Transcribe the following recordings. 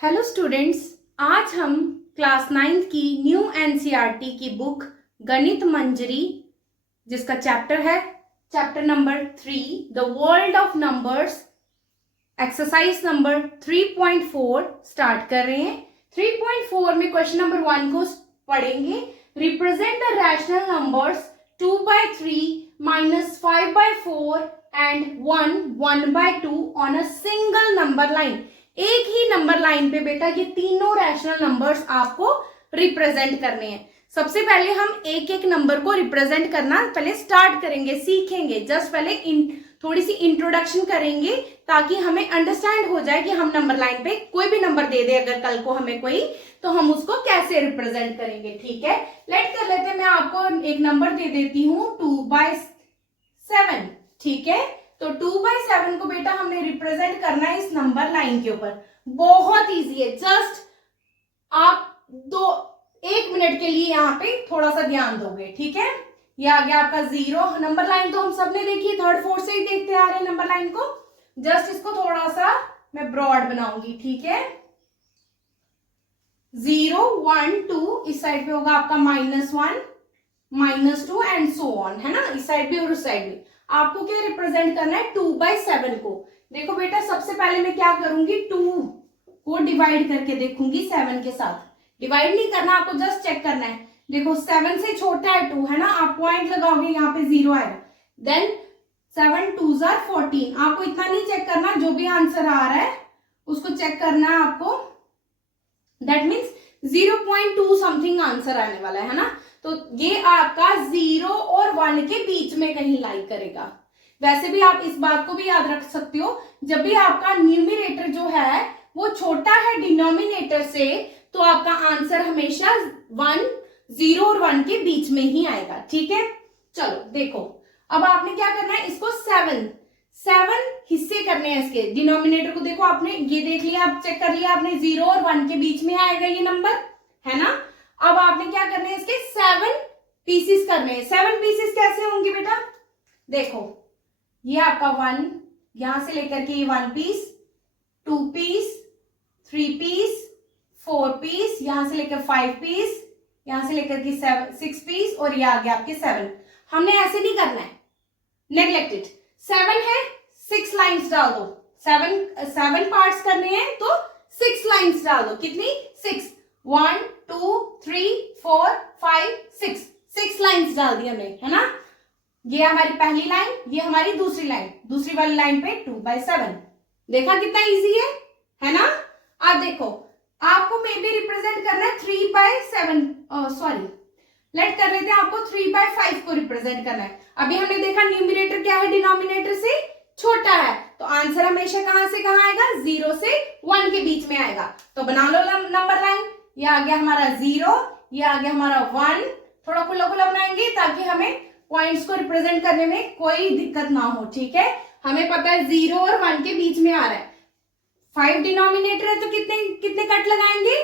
Hello students, आज हम class 9th की न्यू एनसीईआरटी की बुक गणित मंजरी जिसका चैप्टर है chapter number 3 the world of numbers exercise number 3.4 start कर रहे हैं। 3.4 में क्वेश्चन नंबर 1 को पढ़ेंगे। Represent the rational numbers 2/3 -5/4 and 1/2 on a single number line. एक ही नंबर लाइन पे बेटा ये तीनों रैशनल नंबर्स आपको रिप्रेजेंट करने हैं। सबसे पहले हम एक एक नंबर को रिप्रेजेंट करना पहले स्टार्ट करेंगे, सीखेंगे। जस्ट पहले थोड़ी सी इंट्रोडक्शन करेंगे ताकि हमें अंडरस्टैंड हो जाए कि हम नंबर लाइन पे कोई भी नंबर दे दे अगर कल को हमें कोई, तो हम उसको कैसे रिप्रेजेंट करेंगे। ठीक है, लेट कर लेते हैं। मैं आपको एक नंबर दे देती हूँ 2/7। ठीक है, तो 2/7 को बेटा हमने रिप्रेजेंट करना है इस नंबर लाइन के ऊपर। बहुत इजी है, जस्ट आप 1 मिनट के लिए यहाँ पे थोड़ा सा ध्यान दोगे। ठीक है, ये आ गया आपका 0। नंबर लाइन तो हम सबने देखी, 3rd 4th से ही देखते आ रहे हैं नंबर लाइन को। जस्ट इसको थोड़ा सा मैं ब्रॉड बनाऊंगी। ठीक है, 0 1 2 इस साइड पे होगा आपका -1 -2 एंड सो ऑन, है ना, इस साइड भी और उस साइड भी। आपको क्या रिप्रेजेंट करना है 2/7 को। देखो बेटा, सबसे पहले मैं क्या करूंगी, 2 को डिवाइड करके देखूंगी 7 के साथ। डिवाइड नहीं करना, आपको जस्ट चेक करना है। देखो 7 से छोटा है 2, है ना, आप पॉइंट लगाओगे, यहाँ पे 0 आएगा। Then 7 2s are 14। आपको इतना नहीं चेक करना, जो भी आंसर आ रहा है उसको चेक करना है आपको। दैट मीन्स 0.2 समथिंग आंसर आने वाला है ना। तो ये आपका 0 और 1 के बीच में कहीं लाई करेगा। वैसे भी आप इस बात को भी याद रख सकते हो, जब भी आपका न्यूमरेटर जो है वो छोटा है डिनोमिनेटर से, तो आपका आंसर हमेशा 0 और 1 के बीच में ही आएगा। ठीक है, चलो देखो, अब आपने क्या करना है, इसको 7 हिस्से करने हैं इसके। डिनोमिनेटर को देखो, आपने ये देख लिया, आप चेक कर लिया आपने, 0 और 1 के बीच में आएगा ये नंबर, है ना। अब आपने क्या करने हैं, इसके 7 पीसेस करने हैं। 7 पीसेस कैसे होंगे बेटा, देखो ये आपका 1, यहां से लेकर के ये 1 पीस, 2 पीस, 3 पीस, 4 पीस, यहां से लेकर 5 पीस, यहां से लेकर के 6 पीस, और ये आ गया आपके 7। हमने ऐसे नहीं करना है, नेग्लेक्टेड। 7 है, 6 लाइन्स डाल दो। 7 पार्ट्स करने हैं तो 6 लाइन्स डाल दो। कितनी, 6। 1 2 3 4 5 6 लाइन्स डाल दी हमने, है ना। ये हमारी पहली लाइन, ये हमारी दूसरी लाइन, दूसरी वाली लाइन पे 2/7। देखा कितना इजी है ना। अब देखो, आपको मे बी रिप्रेजेंट करना है 3/7, सॉरी लेट कर लेते हैं, आपको 3/5 को रिप्रेजेंट करना है। अभी हमने देखा न्यूमरेटर क्या है, डिनोमिनेटर से छोटा है, तो आंसर हमेशा कहां से कहां आएगा, 0 से 1 के बीच में आएगा। तो बना लो नंबर लाइन। ये आ गया हमारा 0, ये आ गया हमारा 1। थोड़ा खुला खुला बनाएंगे ताकि हमें पॉइंट्स को रिप्रेजेंट करने में कोई दिक्कत ना हो। ठीक है, हमें पता है 0 और 1 के बीच में आ रहा है। 5 डिनोमिनेटर है तो कितने कितने कट लगाएंगे,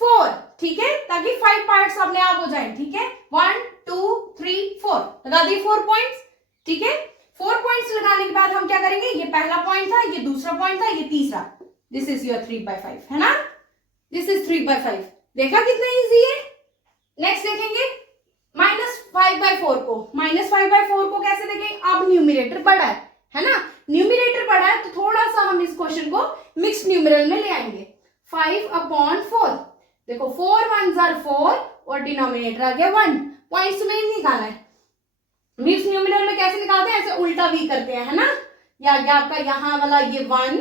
4। ठीक है, ताकि 5 पार्ट्स अपने आप हो जाए। ठीक है, 1 2 3 4 लगा दिए 4 पॉइंट्स। ठीक है, 4 पॉइंट्स लगाने के बाद हम क्या करेंगे, ये पहला पॉइंट था, ये दूसरा पॉइंट था, ये तीसरा। दिस इज योर 3/5, है ना, दिस इज 3/5। देखा कितना इजी है। नेक्स्ट देखेंगे -5/4 को। -5/4 को कैसे देखेंगे, अब न्यूमरेटर बड़ा है ना, न्यूमरेटर बड़ा है तो थोड़ा सा हम इस क्वेश्चन को मिक्स्ड न्यूमरल में ले आएंगे। 5/4, देखो 4 1s are 4 और डिनोमिनेटर आ गया 1। पॉइंट्स में ही निकालना है। मिक्स्ड न्यूमरल में कैसे निकालते हैं, ऐसे उल्टा भी करते हैं, है ना। ये आ गया आपका यहाँ वाला ये 1,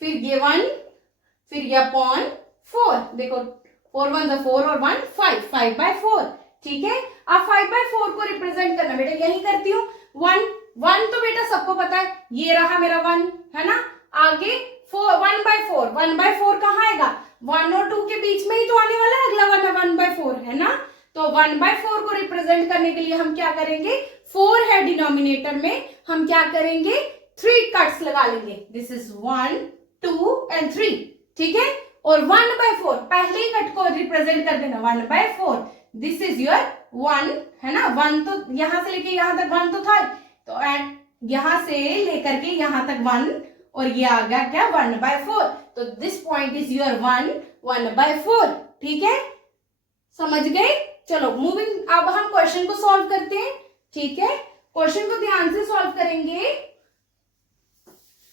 फिर ये 1, फिर ये अपॉन 4। देखो 4 1s are 4 और 1 5/4। ठीक है, अब 5/4 को रिप्रेजेंट करना, बेटा यही करती हूँ। 1 तो बेटा सबको पता है, ये रहा मेरा 1, है ना। आगे 1/4 कहाँ आएगा, 1 और 2 के बीच में ही तो आने वाला है, अगला 1/4, है ना। तो 1/4 को रिप्रेजेंट करने के लिए हम क्या करेंगे, 4 है डिनोमिनेटर में, हम क्या करेंगे, 3 कट्स लगा लेंगे। This is 1 2 and 3। ठीक है, और 1/4 पहले ही कट को रिप्रेजेंट कर देना, 1/4। दिस इज योर 1, है ना। 1 तो यहां से लेके यहां तक 1 तो था, तो यहां से लेकर के यहां तक 1, और ये आ गया क्या 1/4। तो दिस पॉइंट इज योर 1/4। ठीक है, समझ गए। चलो मूविंग, अब हम क्वेश्चन को सॉल्व करते हैं। ठीक है, क्वेश्चन को ध्यान से सॉल्व करेंगे।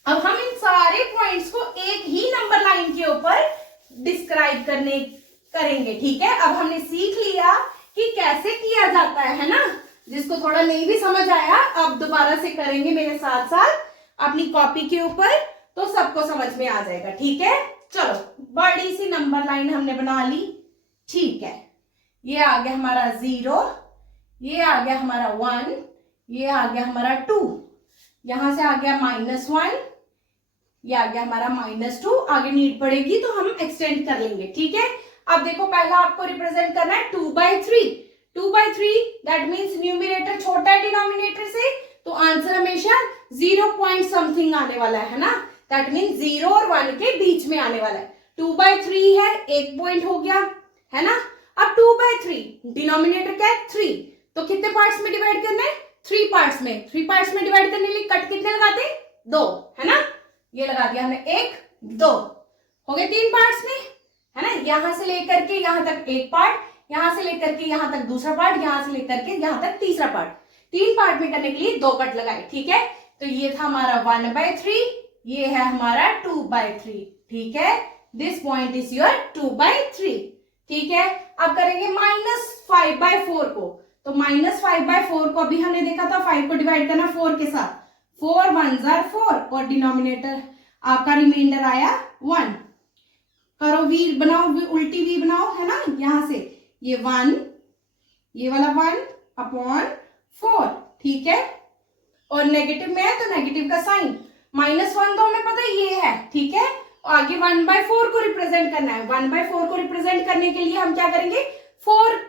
अब हम इन सारे पॉइंट्स को एक ही नंबर लाइन के ऊपर डिस्क्राइब करेंगे। ठीक है, अब हमने सीख लिया कि कैसे किया जाता है ना। जिसको थोड़ा नहीं भी समझ आया, अब दोबारा से करेंगे मेरे साथ साथ अपनी कॉपी के ऊपर, तो सबको समझ में आ जाएगा। ठीक है, चलो बड़ी सी नंबर लाइन हमने बना ली। ठीक है, ये आ गया हमारा 0, ये आ गया हमारा 1, ये आ गया हमारा 2, यहां से आ गया -1, ये आ गया हमारा -2। आगे नीड पड़ेगी तो हम एक्सटेंड कर लेंगे। ठीक है, अब देखो पहला आपको रिप्रेजेंट करना है 2/3। 2/3 दैट मीन्स न्यूमरेटर छोटा है डिनोमिनेटर से, तो आंसर हमेशा 0 पॉइंट समथिंग आने वाला है ना। दैट मीन्स 0 और 1 के बीच में आने वाला है। 2/3 है, 1 पॉइंट हो गया है ना। अब 2/3 डिनोमिनेटर क्या है 3, तो कितने पार्ट्स में डिवाइड करना है 3 पार्ट्स में। 3 पार्ट्स में डिवाइड करने के लिए कट कितने लगाते हैं 2, है ना। ये लगा दिया हमने 1 2, हो गए 3 पार्ट्स में, है ना। यहां से लेकर के यहां तक एक पार्ट, यहां से लेकर के यहां तक दूसरा पार्ट, यहां से लेकर के यहां तक तीसरा पार्ट। 3 पार्ट में करने के लिए 2 कट लगाए। ठीक है, तो ये था हमारा 1/3, ये है हमारा 2/3। ठीक है, दिस पॉइंट इज योर 2/3। ठीक है, अब करेंगे -5/4 को। तो -5/4 को अभी हमने देखा था 5 को डिवाइड करना 4 के साथ, 4 1s are 4 और डिनोमिनेटर आपका रिमाइंडर आया 1। करो वी बनाओ, उल्टी वी बनाओ, है ना। यहां से ये 1, ये वाला 1/4। ठीक है, और नेगेटिव में है तो नेगेटिव का साइन, -1 तो हमें पता ये है। ठीक है, आगे 1/4 को रिप्रेजेंट करना है। 1/4 को रिप्रेजेंट करने के लिए हम क्या करेंगे, 4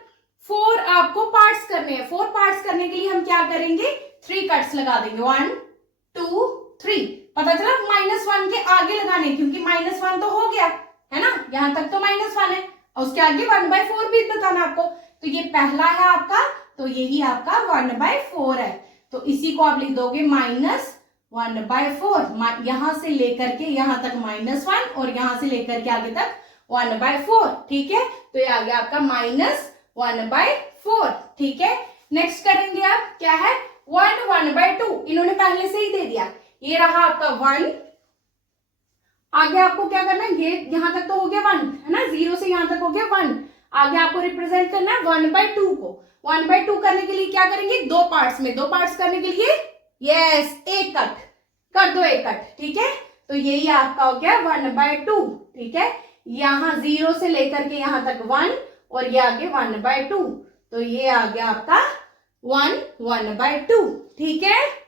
आपको पार्ट्स करने हैं। 4 पार्ट्स करने के लिए हम क्या करेंगे 3 कट्स लगा देंगे, 1 2 3। पता चला -1 के आगे लगाने, क्योंकि -1 तो हो गया है ना, यहां तक तो -1 है और उसके आगे 1/4 भी बताना आपको। तो ये पहला है आपका, तो यही आपका 1/4 है। तो इसी को आप लिख दोगे -1/4। यहां से लेकर के यहां तक -1 और यहां से लेकर के आगे तक 1/4। ठीक है, तो ये आ गया आपका -1/4। ठीक है, नेक्स्ट करेंगे आप क्या है 1/2। इन्होंने पहले से ही दे दिया, ये रहा आपका 1। आगे आपको क्या करना है, ये यहां तक तो हो गया 1, है ना, 0 से यहां तक हो गया 1। आगे आपको रिप्रेजेंट करना है 1/2 को। 1/2 करने के लिए क्या करेंगे 2 पार्ट्स में। 2 पार्ट्स करने के लिए यस एक कट कर दो, एक कट। ठीक है, तो यही आपका हो गया 1/2। ठीक है, यहां 0 से लेकर के यहां तक 1 और ये आगे 1/2, तो ये आ गया आपका 1/2। ठीक है,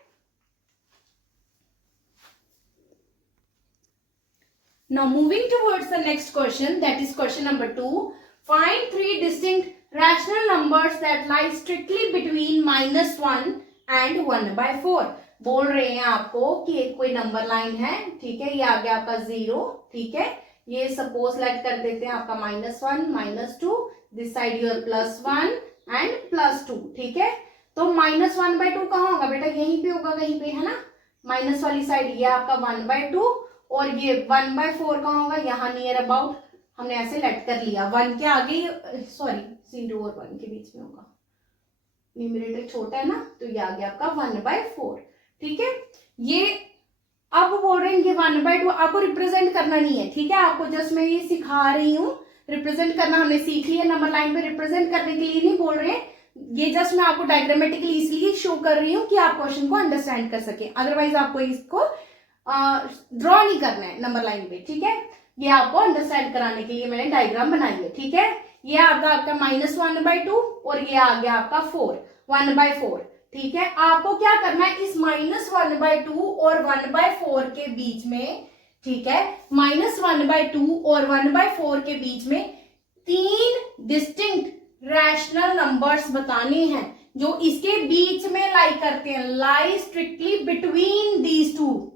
now moving towards the next question, that is question number 2. Find 3 distinct rational numbers that lie strictly between -1 and 1/4. बोल रहे हैं आपको कि एक कोई नंबर लाइन है। ठीक है, ये आ गया आपका 0। ठीक है, ये सपोज लेट कर देते हैं आपका -1 -2, दिस साइड योर +1 एंड +2। ठीक है, तो -1/2 कहाँ होगा बेटा, यहीं पे होगा कहीं पे, है ना। माइनस वाली साइड ये आपका 1/2 और ये 1/4 कहाँ होगा, यहाँ नियर अबाउट हमने ऐसे लेट कर लिया। 1 के आगे, सॉरी 0 और 1 के बीच में होगा, न्यूमरेटर छोटा है ना, तो ये आ गया आपका 1/4। ठीक है, ये अब बोल रहे हैं ये 1/2 आपको रिप्रेजेंट करना नहीं है। ठीक है, आपको जस्ट मैं ये सिखा रही हूँ, रिप्रेजेंट करना हमने सीख लिया। नंबर लाइन पे रिप्रेजेंट करने के लिए नहीं बोल रहे हैं, ये जस्ट मैं आपको डायग्रामेटिकली इसलिए शो कर रही हूँ कि आप क्वेश्चन को अंडरस्टैंड कर सके। अदरवाइज आपको इसको ड्रॉ नहीं करना है नंबर लाइन पे। ठीक है, ये आपको अंडरस्टैंड कराने के लिए मैंने डायग्राम बनाई है। ठीक है, ये आपका -1/2 और ये आ गया आपका 1/4। ठीक है, आपको क्या करना है इस -1/2 और 1/4 के बीच में, ठीक है, -1/2 और 1/4 के बीच में 3 डिस्टिंक्ट रैशनल नंबर्स बताने हैं जो इसके बीच में लाई करते हैं, लाई स्ट्रिक्टली बिटवीन दीज टू।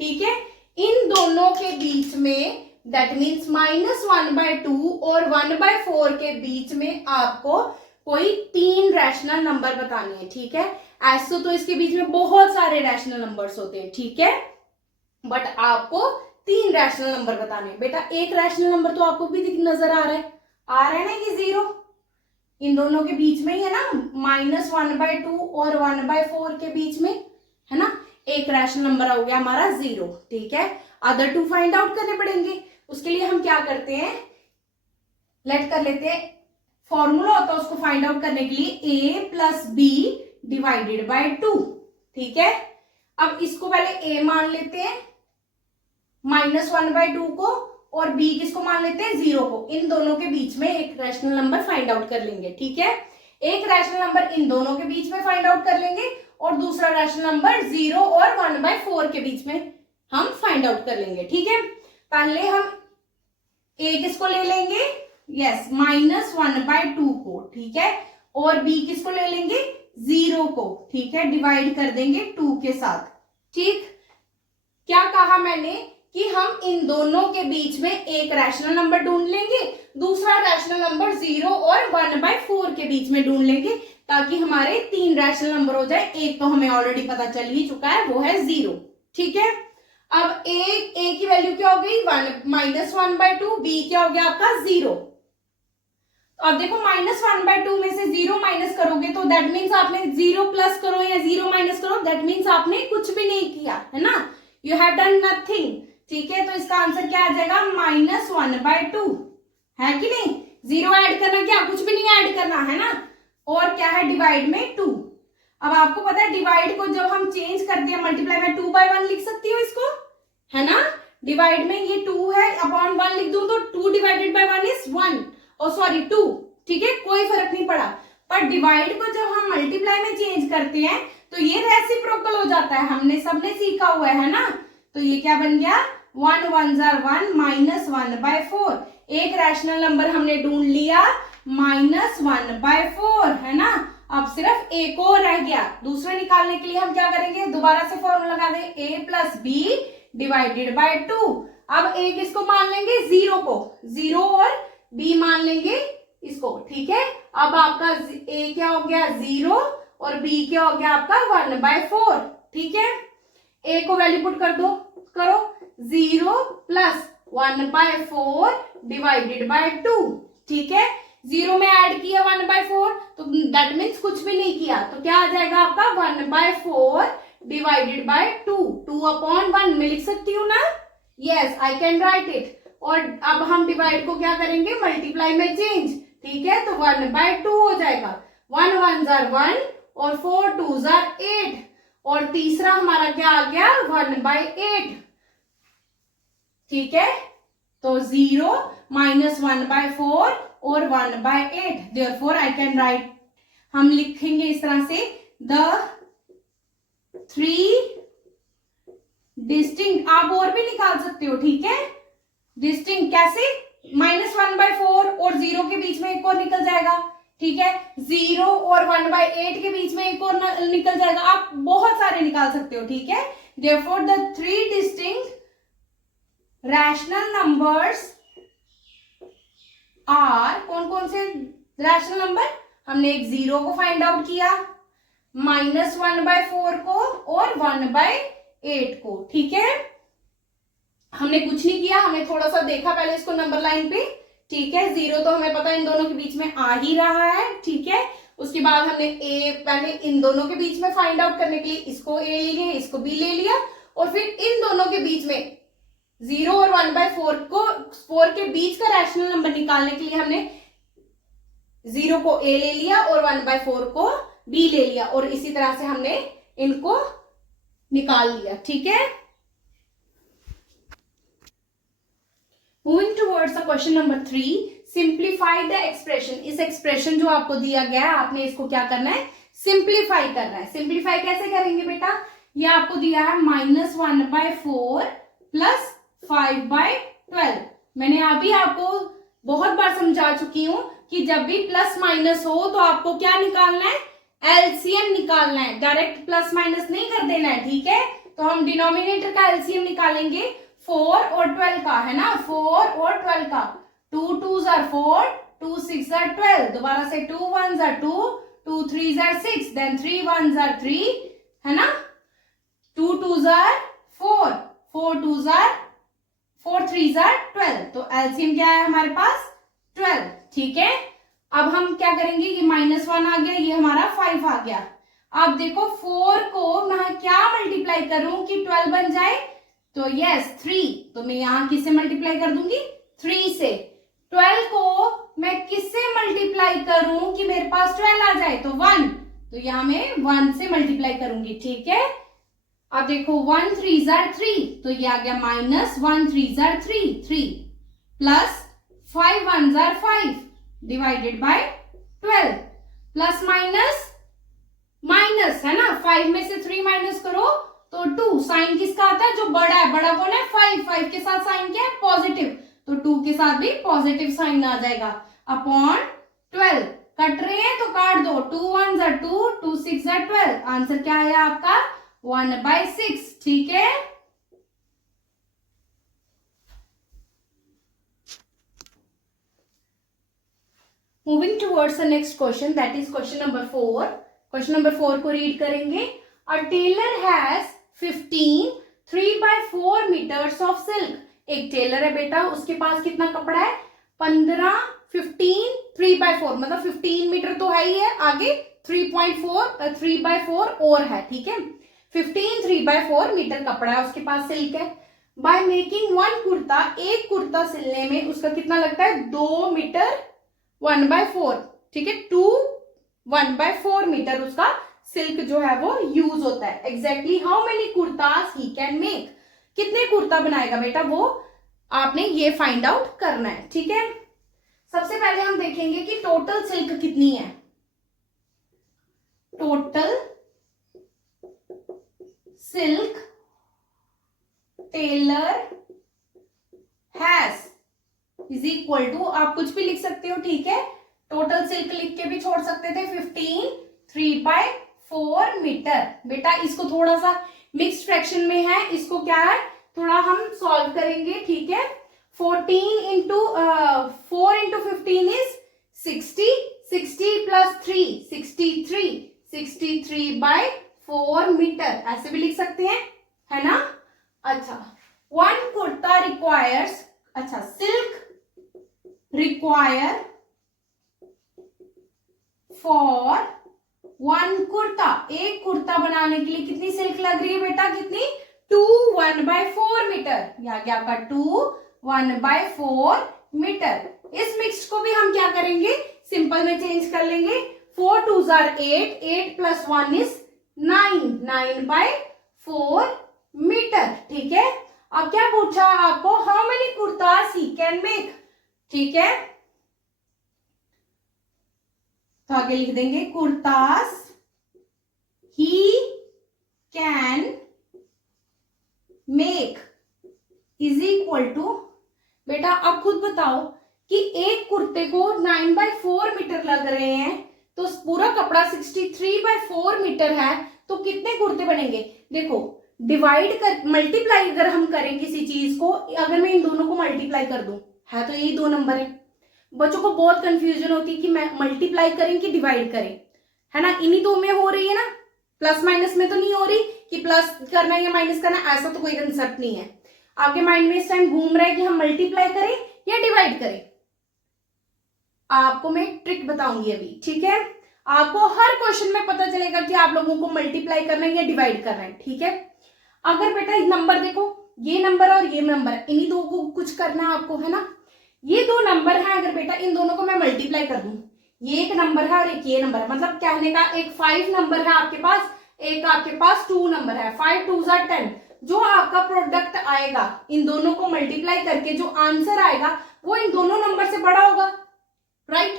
ठीक है, इन दोनों के बीच में, दैट मीन्स -1/2 और 1/4 के बीच में आपको कोई 3 रैशनल नंबर बताने हैं। ठीक है, ऐसे तो इसके बीच में बहुत सारे रैशनल नंबर्स होते हैं। ठीक है, बट आपको 3 रैशनल नंबर बताने। बेटा एक रैशनल नंबर तो आपको भी नजर आ रहा है ना, ये 0 इन दोनों के बीच में ही है ना, -1/2 और 1/4 के बीच में है ना, एक रैशनल नंबर हो गया हमारा 0। ठीक है, अदर 2 फाइंड आउट करने पड़ेंगे। उसके लिए हम क्या करते हैं, लेट कर लेते हैं, फॉर्मूला होता है उसको फाइंड आउट करने के लिए a + b डिवाइडेड बाय 2। ठीक है, अब इसको पहले a मान लेते हैं -1/2 को, और b किसको मान लेते हैं 0 को। इन दोनों के बीच में एक रैशनल नंबर फाइंड आउट कर लेंगे। ठीक है, एक रैशनल नंबर इन दोनों के बीच में फाइंड आउट कर लेंगे, और दूसरा रैशनल नंबर 0 और 1/4 के बीच में हम फाइंड आउट कर लेंगे। ठीक है, पहले हम a किसको ले लेंगे, यस -1/2 को। ठीक है, और b किसको ले लेंगे 0 को। ठीक है, डिवाइड कर देंगे 2 के साथ। ठीक, क्या कहा मैंने कि हम इन दोनों के बीच में एक रैशनल नंबर ढूंढ लेंगे, दूसरा रैशनल नंबर 0 और 1/4 के बीच में ढूंढ लेंगे, ताकि हमारे 3 रैशनल नंबर हो जाए। एक तो हमें ऑलरेडी पता चल ही चुका है, वो है 0। ठीक है, अब a की वैल्यू क्या हो गई -1/2, b क्या हो गया आपका 0। अब देखो -1/2 में से 0 माइनस करोगे तो दैट मीन्स आपने 0 प्लस करो या 0 माइनस करो, दैट मीन्स आपने कुछ भी नहीं किया है ना, यू हैव डन नथिंग। ठीक है, तो इसका आंसर क्या आ जाएगा -1/2, है कि नहीं। 0 ऐड करना, क्या कुछ भी नहीं ऐड करना है ना, और क्या है डिवाइड में 2। अब आपको पता है डिवाइड को जब हम चेंज करते हैं मल्टीप्लाई में 2/1 लिख सकती हो इसको, है ना। डिवाइड में ये 2 है, अपॉन 1 लिख दूं तो 2 डिवाइडेड बाय 1 इज 1, और सॉरी 2। ठीक है, कोई फर्क नहीं पड़ा। पर डिवाइड को जब हम मल्टीप्लाई में चेंज करते हैं तो ये रेसिप्रोकल हो जाता है, हमने सबने सीखा हुआ है ना। तो ये क्या बन गया 1 1 1 -1/4। एक रैशनल नंबर हमने ढूंढ लिया -1/4, है ना। अब सिर्फ एक और रह गया, दूसरा निकालने के लिए हम क्या करेंगे, दोबारा से फॉर्मूला लगा दें, a + b डिवाइडेड बाय 2। अब a किसको मान लेंगे 0 को, 0 और b मान लेंगे इसको। ठीक है, अब आपका a क्या हो गया 0 और b क्या हो गया आपका 1/4। ठीक है, a को वैल्यू पुट कर दो, करो 0 + 1/4 डिवाइडेड बाय 2। ठीक है, 0 में ऐड किया 1/4, तो दैट मीन्स कुछ भी नहीं किया, तो क्या आ जाएगा आपका 1/4 डिवाइडेड बाय 2। 2/1 में लिख सकती हूँ ना, yes I can write it. और अब हम डिवाइड को क्या करेंगे मल्टीप्लाई में चेंज। ठीक है, तो 1/2 हो जाएगा, 1 1 1 और 4 2 8, और तीसरा हमारा क्या आ गया 1/8। ठीक है, तो 0 -1/4 और 1/8, देयरफॉर आई कैन राइट, हम लिखेंगे इस तरह से, द 3 डिस्टिंक्ट, आप और भी निकाल सकते हो। ठीक है, डिस्टिंक्ट कैसे, -1/4 और 0 के बीच में एक और निकल जाएगा। ठीक है, 0 और 1/8 के बीच में एक और निकल जाएगा, आप बहुत सारे निकाल सकते हो। ठीक है, therefore the 3 distinct rational numbers are, कौन कौन से रैशनल नंबर, हमने एक 0 को फाइंड आउट किया, -1/4 को और 1/8 को। ठीक है, हमने कुछ नहीं किया, हमने थोड़ा सा देखा पहले इसको नंबर लाइन पे। ठीक है, 0 तो हमें पता इन दोनों के बीच में आ ही रहा है। ठीक है, उसके बाद हमने a पहले इन दोनों के बीच में फाइंड आउट करने के लिए इसको a ले लिया, इसको b ले लिया, और फिर इन दोनों के बीच में 0 और 1/4 को 4 के बीच का रैशनल नंबर निकालने के लिए हमने 0 को a ले लिया और 1/4 को b ले लिया, और इसी तरह से हमने इनको निकाल लिया। ठीक है, moving towards the question number 3, simplify the expression. इस एक्सप्रेशन जो आपको दिया गया है, आपने इसको क्या करना है, सिंप्लीफाई करना है। सिंप्लीफाई कैसे करेंगे बेटा, ये आपको दिया है -1/4 + 5/12। मैंने अभी आपको बहुत बार समझा चुकी हूं कि जब भी प्लस माइनस हो तो आपको क्या निकालना है, एलसीएम निकालना है, डायरेक्ट प्लस माइनस नहीं कर देना है। ठीक है, तो हम डिनोमिनेटर का एलसीएम निकालेंगे 4 और 12 का, है ना, 4 और 12 का, 2 2s are 4, 2 6s are 12, दोबारा से 2 1s are 2, 2 3s are 6, then 3 1s are 3, है ना, 2 2s are 4, 4 2 जार 4 3 जार 12, तो एलसीएम क्या है हमारे पास 12। ठीक है, अब हम क्या करेंगे, ये -1 आ गया, ये हमारा 5 आ गया। अब देखो 4 को मैं क्या मल्टीप्लाई करूं कि 12 बन जाए, तो यस 3, तो मैं यहां किससे मल्टीप्लाई कर दूंगी 3 से। 12 को मैं किससे मल्टीप्लाई करूं कि मेरे पास 12 आ जाए, तो 1, तो यहां मैं 1 से मल्टीप्लाई करूंगी। ठीक है, अब देखो 1 3 जार 3, तो ये आ गया -1 3 jar 3 plus 5 1 jar 5 divided by 12 plus minus minus है ना, 5 में से 3 माइनस करो तो 2, साइन किसका आता है जो बड़ा है, बड़ा कौन है 5, 5 के साथ साइन क्या है पॉजिटिव, तो 2 के साथ भी पॉजिटिव साइन आ जाएगा अपॉन 12। कट रहे हैं तो काट दो, 2 1 जार 2 2 6 जार 12, आंसर क्या आया आपका 1/6। ठीक है, moving towards the next question, that is question number 4। Question number 4 को रीड करेंगे। A tailor has 15 3/4 metres of silk. एक टेलर है बेटा, उसके पास कितना कपड़ा है 15 15 3/4 मतलब 15 मीटर तो है ही है, आगे 3/4 और है। ठीक है, 15 3/4 मीटर कपड़ा है उसके पास, सिल्क है। बाय मेकिंग 1 कुर्ता, एक कुर्ता सिलने में उसका कितना लगता है 2 मीटर 1/4। ठीक है, 2 1/4 मीटर उसका सिल्क जो है वो यूज होता है। Exactly how many kurtas he can make, कितने कुर्ता बनाएगा बेटा वो आपने ये फाइंड आउट करना है। ठीक है, सबसे पहले हम देखेंगे कि टोटल सिल्क कितनी है। Total silk tailor has is equal to, आप कुछ भी लिख सकते हो। ठीक है, टोटल सिल्क लिख के भी छोड़ सकते थे, 15 3/4 मीटर। बेटा इसको थोड़ा सा मिक्स्ड फ्रैक्शन में है, इसको क्या है थोड़ा हम सॉल्व करेंगे। ठीक है, 14 into 4 into 15 is 60, 60 plus 3 63/4 metre, ऐसे भी लिख सकते हैं, है ना। अच्छा, 1 कुर्ता रिक्वायर्स, अच्छा सिल्क रिक्वायर फॉर 1 कुर्ता, एक कुर्ता बनाने के लिए कितनी सिल्क लग रही है बेटा, कितनी 2 1/4 मीटर, या क्या आपका 2 1/4 मीटर। इस मिक्स को भी हम क्या करेंगे सिंपल में चेंज कर लेंगे, 4 2 जार 8 8 प्लस 1 इज 9 9/4 मीटर। ठीक है, अब क्या पूछा आपको, how many kurtas he can make. ठीक है, तो आगे लिख देंगे kurtas he can make is equal to, बेटा अब खुद बताओ कि एक कुर्ते को 9/4 मीटर लग रहे हैं, तो पूरा कपड़ा 63/4 मीटर है, तो कितने कुर्ते बनेंगे। देखो डिवाइड कर मल्टीप्लाई अगर हम करें किसी चीज को, अगर मैं इन दोनों को मल्टीप्लाई कर दूं, है तो यही 2 नंबर है। बच्चों को बहुत कंफ्यूजन होती है कि मैं मल्टीप्लाई करें कि डिवाइड करें, है ना, इन्हीं 2 में हो रही है ना, प्लस माइनस में तो नहीं हो रही कि प्लस करना है या माइनस करना है, ऐसा तो कोई कंसेप्ट नहीं है। आपके माइंड में इस टाइम घूम रहा है कि हम मल्टीप्लाई करें या डिवाइड करें। आपको मैं ट्रिक बताऊंगी अभी। ठीक है, आपको हर क्वेश्चन में पता चलेगा कि आप लोगों को मल्टीप्लाई करना है या डिवाइड करना है। ठीक है, अगर बेटा नंबर देखो, ये नंबर और ये नंबर, इन्हीं 2 को कुछ करना है आपको, है ना। ये 2 नंबर है, अगर बेटा इन दोनों को मैं मल्टीप्लाई कर दूं, ये एक नंबर है और एक ये नंबर है, मतलब कहने का एक 5 नंबर है आपके पास, एक आपके पास 2 नंबर है, 5 2 जार 10। जो आपका प्रोडक्ट आएगा इन दोनों को मल्टीप्लाई करके जो आंसर आएगा वो इन दोनों नंबर से बड़ा होगा, राइट।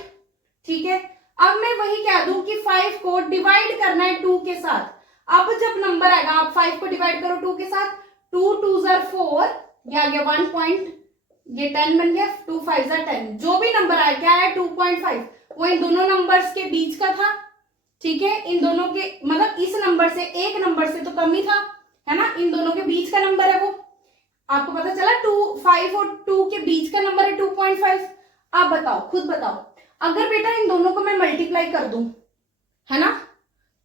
ठीक है, अब मैं वही कह दूं कि 5 को डिवाइड करना है 2 के साथ। अब जब नंबर आएगा आप 5 को डिवाइड करो 2 के साथ, 2 2 जार 4, ये आ गया 1 पॉइंट, ये 10 बन गया, 2 5 जार 10, जो भी नंबर आया क्या है 2.5, वो इन दोनों नंबर्स के बीच का था। ठीक है, इन दोनों के मतलब इस नंबर से एक नंबर से तो कम ही था, है ना, इन दोनों के बीच का नंबर है वो। आपको पता चला 2 5 और 2 के बीच का नंबर है 2.5। आप बताओ, खुद बताओ, अगर बेटा इन दोनों को मैं मल्टीप्लाई कर दूं, है ना,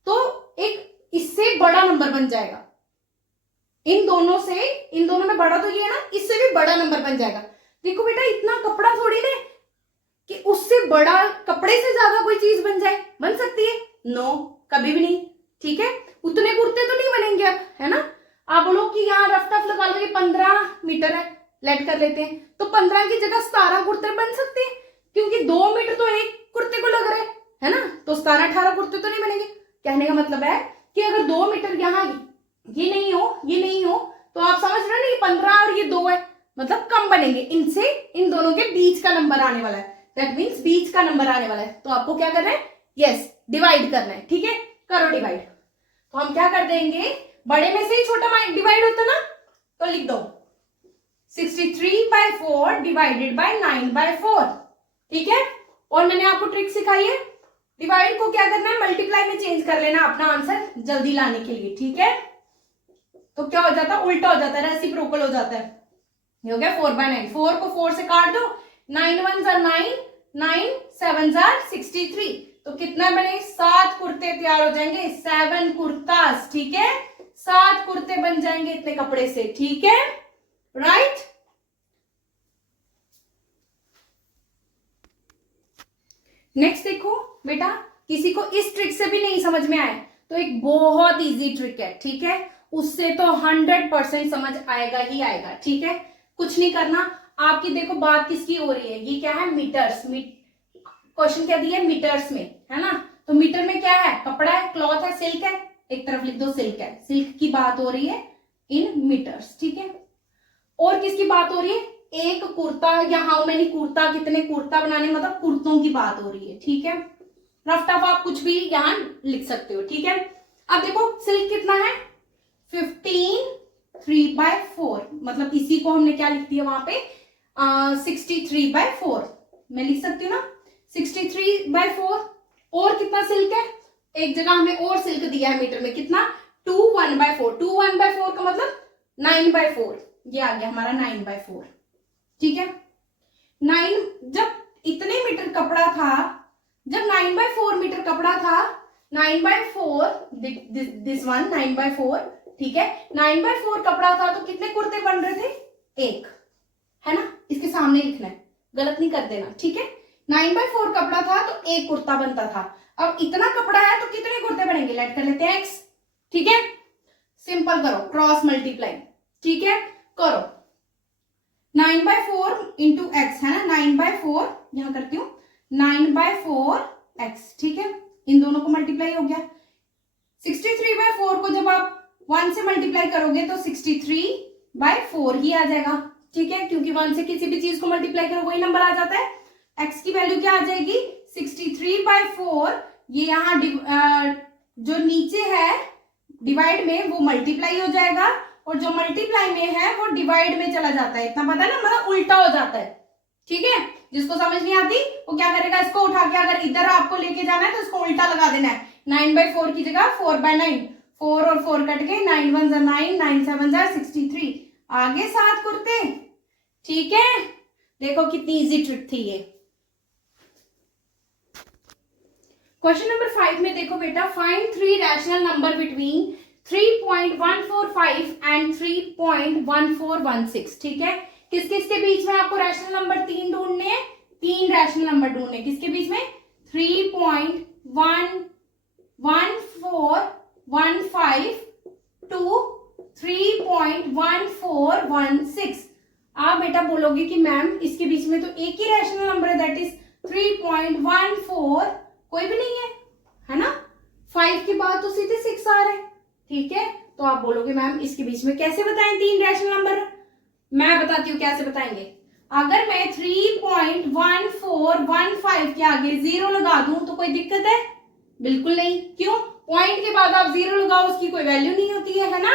तो एक इससे बड़ा नंबर बन जाएगा, इन दोनों में बड़ा तो ये है ना, इससे भी बड़ा नंबर बन जाएगा। देखो बेटा इतना कपड़ा थोड़ी ना कि उससे बड़ा कपड़े से ज्यादा कोई चीज बन जाए, बन सकती है? नो, कभी भी नहीं। ठीक है, उतने कुर्ते तो नहीं बनेंगे अब, है ना। आप बोलो कि यहाँ रफ टफ लगा लो, ये 15 मीटर है, लेट कर लेते हैं, तो 15 की जगह 17 कुर्ते बन सकते हैं, क्योंकि 2 मीटर तो एक कुर्ते को लग रहे हैं, है ना। तो 17-18 कुर्ते तो नहीं बनेंगे। कहने का मतलब है कि अगर 2 मीटर यहाँ ये नहीं हो तो आप समझ रहे हो ना, ये 15 और ये 2 है, मतलब कम बनेंगे। इनसे इन दोनों के बीच का नंबर आने वाला है, दैट मीन्स बीच का नंबर आने वाला है। तो आपको क्या करना है? यस, डिवाइड करना है। ठीक है, करो डिवाइड। तो हम क्या कर देंगे, बड़े में से ही छोटा डिवाइड होता ना, तो लिख दो 63/4 डिवाइडेड बाय 9/4। ठीक है, और मैंने आपको ट्रिक सिखाई है, डिवाइड को क्या करना है, मल्टीप्लाई में चेंज कर लेना अपना आंसर जल्दी लाने के लिए। ठीक है, तो क्या हो जाता है, उल्टा हो जाता है, रेसिप्रोकल हो जाता है। ये हो गया 4/9। 4 को 4 से काट दो, 9 1 जा 9, 9 7 जा 63। तो कितना बने, 7 कुर्ते तैयार हो जाएंगे, 7 कुर्तास। ठीक है, 7 कुर्ते बन जाएंगे इतने कपड़े से। ठीक है, राइट। नेक्स्ट देखो बेटा, किसी को इस ट्रिक से भी नहीं समझ में आए तो एक बहुत इजी ट्रिक है। ठीक है, उससे तो 100% समझ आएगा ही आएगा। ठीक है, कुछ नहीं करना आपकी। देखो बात किसकी हो रही है, ये क्या है, मीटर्स। क्वेश्चन क्या दिया है, मीटर्स में, है ना। तो मीटर में क्या है, कपड़ा है, क्लॉथ है, सिल्क है, एक तरफ लिख दो सिल्क है, सिल्क की बात हो रही है इन मीटर्स। ठीक है, और किसकी बात हो रही है, एक कुर्ता या हाउ मेनी कुर्ता, कितने कुर्ता बनाने, मतलब कुर्तों की बात हो रही है। ठीक है, रफ टफ आप कुछ भी यहां लिख सकते हो। ठीक है, अब देखो सिल्क कितना है, 15 3/4, मतलब इसी को हमने क्या लिख दिया वहां पे, 63/4 मैं लिख सकती हूँ ना, 63/4। और कितना सिल्क है, एक जगह हमें और सिल्क दिया है मीटर में, कितना, 2 1/4। 2 1/4 का मतलब 9/4, ये आ गया हमारा 9/4। ठीक है, 9, जब इतने मीटर कपड़ा था, जब 9/4 मीटर कपड़ा था, 9/4 दिस वन 9/4। ठीक है, 9/4 कपड़ा था तो कितने कुर्ते बन रहे थे, एक, है ना। इसके सामने लिखना है, गलत नहीं कर देना। ठीक है, 9/4 कपड़ा था तो एक कुर्ता बनता था। अब इतना कपड़ा है तो कितने कुर्ते बनेंगे, लेट कर लेते हैं x। ठीक है, सिंपल करो, क्रॉस मल्टीप्लाई। ठीक है, करो 9/4 इंटू एक्स, है ना, 9/4 यहां करती हूं, 9/4x। ठीक है, इन दोनों को मल्टीप्लाई हो गया। 63/4 को जब आप 1 से मल्टीप्लाई करोगे तो 63/4 ही आ जाएगा। ठीक है, क्योंकि 1 से किसी भी चीज को मल्टीप्लाई करो वही नंबर आ जाता है। x की वैल्यू क्या आ जाएगी, 63/4। ये यहाँ जो नीचे है डिवाइड में वो मल्टीप्लाई हो जाएगा, और जो मल्टीप्लाई में है वो डिवाइड में चला जाता है। इतना पता है ना, मतलब उल्टा हो जाता है। ठीक है, जिसको समझ नहीं आती वो क्या करेगा, इसको उठा के अगर इधर आपको लेके जाना है तो इसको उल्टा लगा देना है, 9/4 की जगह 4/9, 4 और 4 कट गए, 9 1 जा 9, 9 7 जा 63, आगे 7 कुर्ते। ठीक है, देखो कितनी इजी ट्रिक थी ये। क्वेश्चन नंबर 5 में देखो बेटा, find 3 rational number between 3.145 and 3.1416। ठीक है, किस किस के बीच में आपको रैशनल नंबर 3 ढूंढने हैं, 3 रैशनल नंबर ढूंढने, किसके बीच में, 3.1415 टू 3.1416। आप बेटा बोलोगे कि मैम इसके बीच में तो एक ही रैशनल नंबर है, दैट इज 3.14, कोई भी नहीं है ना। 5 के बाद तो सीधे 6 आ रहे हैं। ठीक है, तो आप बोलोगे मैम इसके बीच में कैसे बताएं 3 रैशनल नंबर। मैं बताती हूँ कैसे बताएंगे। अगर मैं 3.1415 के आगे 0 लगा दूं तो कोई दिक्कत है, बिल्कुल नहीं। क्यों, पॉइंट के बाद आप 0 लगाओ उसकी कोई वैल्यू नहीं होती है ना।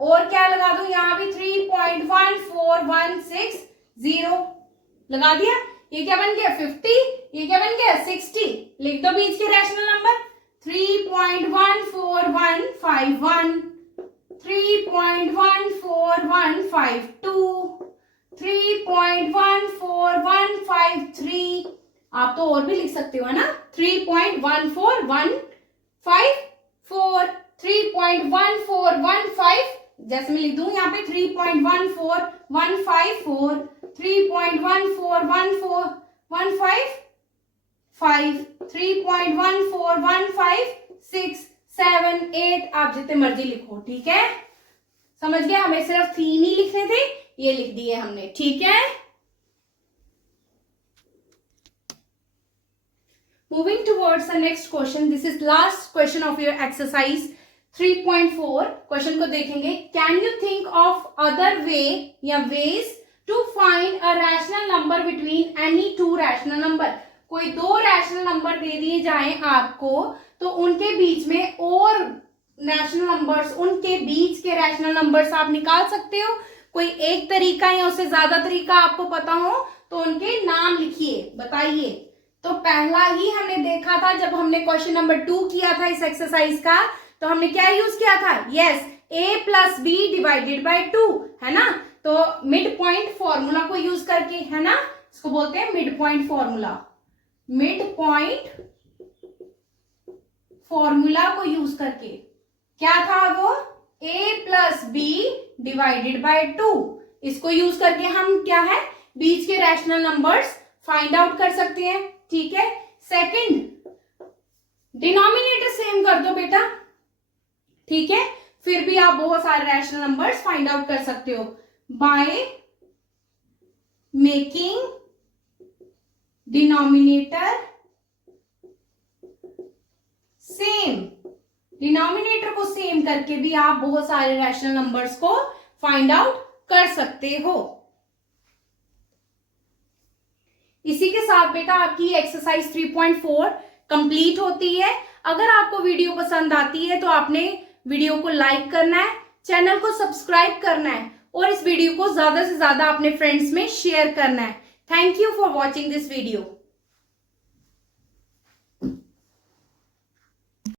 और क्या लगा दूं, यहाँ भी 3.1416 0 लगा दिया, ये क्या बन गया 50, ये क्या बन गया 60। लिख दो बीच के रैशनल नंबर, 3.14151, 3.14152, 3.14153। आप तो और भी लिख सकते हो, है ना, 3.14154, 3.14150, जैसे मैं लिख दूं यहाँ पे 3.14154, 3.14145, 3.14156, 7, 8, आप जितने मर्जी लिखो, ठीक है। समझ गए, हमें सिर्फ 3 ही लिखने थे, ये लिख दिए हमने, ठीक है। Moving towards the next question, this is last question of your exercise 3.4. Question को देखेंगे, can you think of other way या ways to find a rational number between any two rational number. कोई दो रैशनल नंबर दे दिए जाएं आपको, तो उनके बीच में और रैशनल नंबर्स, उनके बीच के रैशनल नंबर्स आप निकाल सकते हो। कोई एक तरीका या उससे ज्यादा तरीका आपको पता हो तो उनके नाम लिखिए, बताइए। तो पहला ही हमने देखा था जब हमने क्वेश्चन नंबर 2 किया था इस एक्सरसाइज का, तो हमने क्या यूज किया था, yes, a plus B divided by 2, है ना। तो मिड पॉइंट फॉर्मूला को यूज करके, है ना, इसको बोलते हैं mid point formula. Mid point formula को यूज करके क्या था वो, a plus B divided by 2, इसको यूज करके हम क्या है, बीच के रैशनल नंबर्स फाइंड आउट कर सकते हैं, ठीक है। सेकंड, डिनोमिनेटर सेम कर दो बेटा, ठीक है, फिर भी आप बहुत सारे रैशनल नंबर्स फाइंड आउट कर सकते हो by making denominator same. Denominator को सेम करके भी आप बहुत सारे रैशनल नंबर्स को फाइंड आउट कर सकते हो। इसी के साथ बेटा आपकी एक्सरसाइज 3.4 कंप्लीट होती है। अगर आपको वीडियो पसंद आती है तो आपने वीडियो को लाइक करना है, चैनल को सब्सक्राइब करना है और इस वीडियो को ज्यादा से ज्यादा अपने फ्रेंड्स में शेयर करना है। Thank you for watching this video.